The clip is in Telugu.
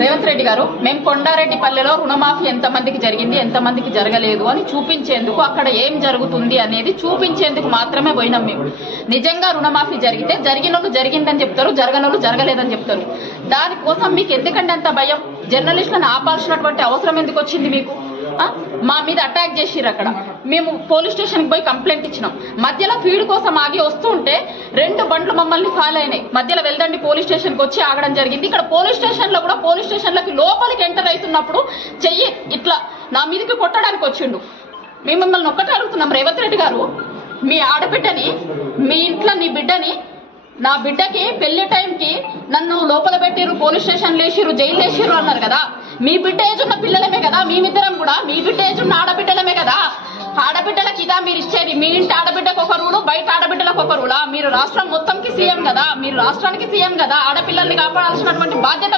రేవంత్ రెడ్డి గారు, మేము కొండారెడ్డిపల్లెలో రుణమాఫీ ఎంతమందికి జరిగింది, ఎంతమందికి జరగలేదు అని చూపించేందుకు, అక్కడ ఏం జరుగుతుంది అనేది చూపించేందుకు మాత్రమే పోయినాం మేము. నిజంగా రుణమాఫీ జరిగితే జరిగినోళ్ళు జరిగిందని చెప్తారు, జరగనోళ్ళు జరగలేదని చెప్తారు. దానికోసం మీకు ఎందుకంటే అంత భయం? జర్నలిస్టులను ఆపాల్సినటువంటి అవసరం ఎందుకు వచ్చింది మీకు? మా మీద అటాక్ చేసిర్రు. అక్కడ మేము పోలీస్ స్టేషన్కి పోయి కంప్లైంట్ ఇచ్చినాం. మధ్యలో ఫీడ్ కోసం ఆగి వస్తుంటే 2 బండ్లు మమ్మల్ని ఫాలో అయినాయి. మధ్యలో వెళ్దండి పోలీస్ స్టేషన్కి వచ్చి ఆగడం జరిగింది. ఇక్కడ పోలీస్ స్టేషన్లో కూడా పోలీస్ స్టేషన్లకి లోపలికి ఎంటర్ అవుతున్నప్పుడు చెయ్యి ఇట్లా నా మీదకి కొట్టడానికి వచ్చిండు. మేము మిమ్మల్ని ఒక్కటే అడుగుతున్నాం, రేవంత్ రెడ్డి గారు, మీ ఆడబిడ్డని, మీ ఇంట్లో నీ బిడ్డని, నా బిడ్డకి పెళ్లి టైంకి నన్ను లోపల పెట్టిరు, పోలీస్ స్టేషన్ లేచిరు, జైలు లేచిరు అన్నారు కదా. మీ బిడ్డ ఏజ్ ఉన్న పిల్లలమే కదా, మేమిద్దరం కూడా మీ బిడ్డ ఏజ్ ఉన్న ఆడబిడ్డలమే కదా. ఆడబిడ్డలకు ఇదా మీరు ఇచ్చేది? మీ ఇంటి ఆడబిడ్డకు ఒక రూలు, బయట ఆడబిడ్డలకు ఒక రూలా? మీరు రాష్ట్రం మొత్తంకి సీఎం కదా, మీరు రాష్ట్రానికి సీఎం కదా. ఆడపిల్లల్ని కాపాడాల్సినటువంటి బాధ్యత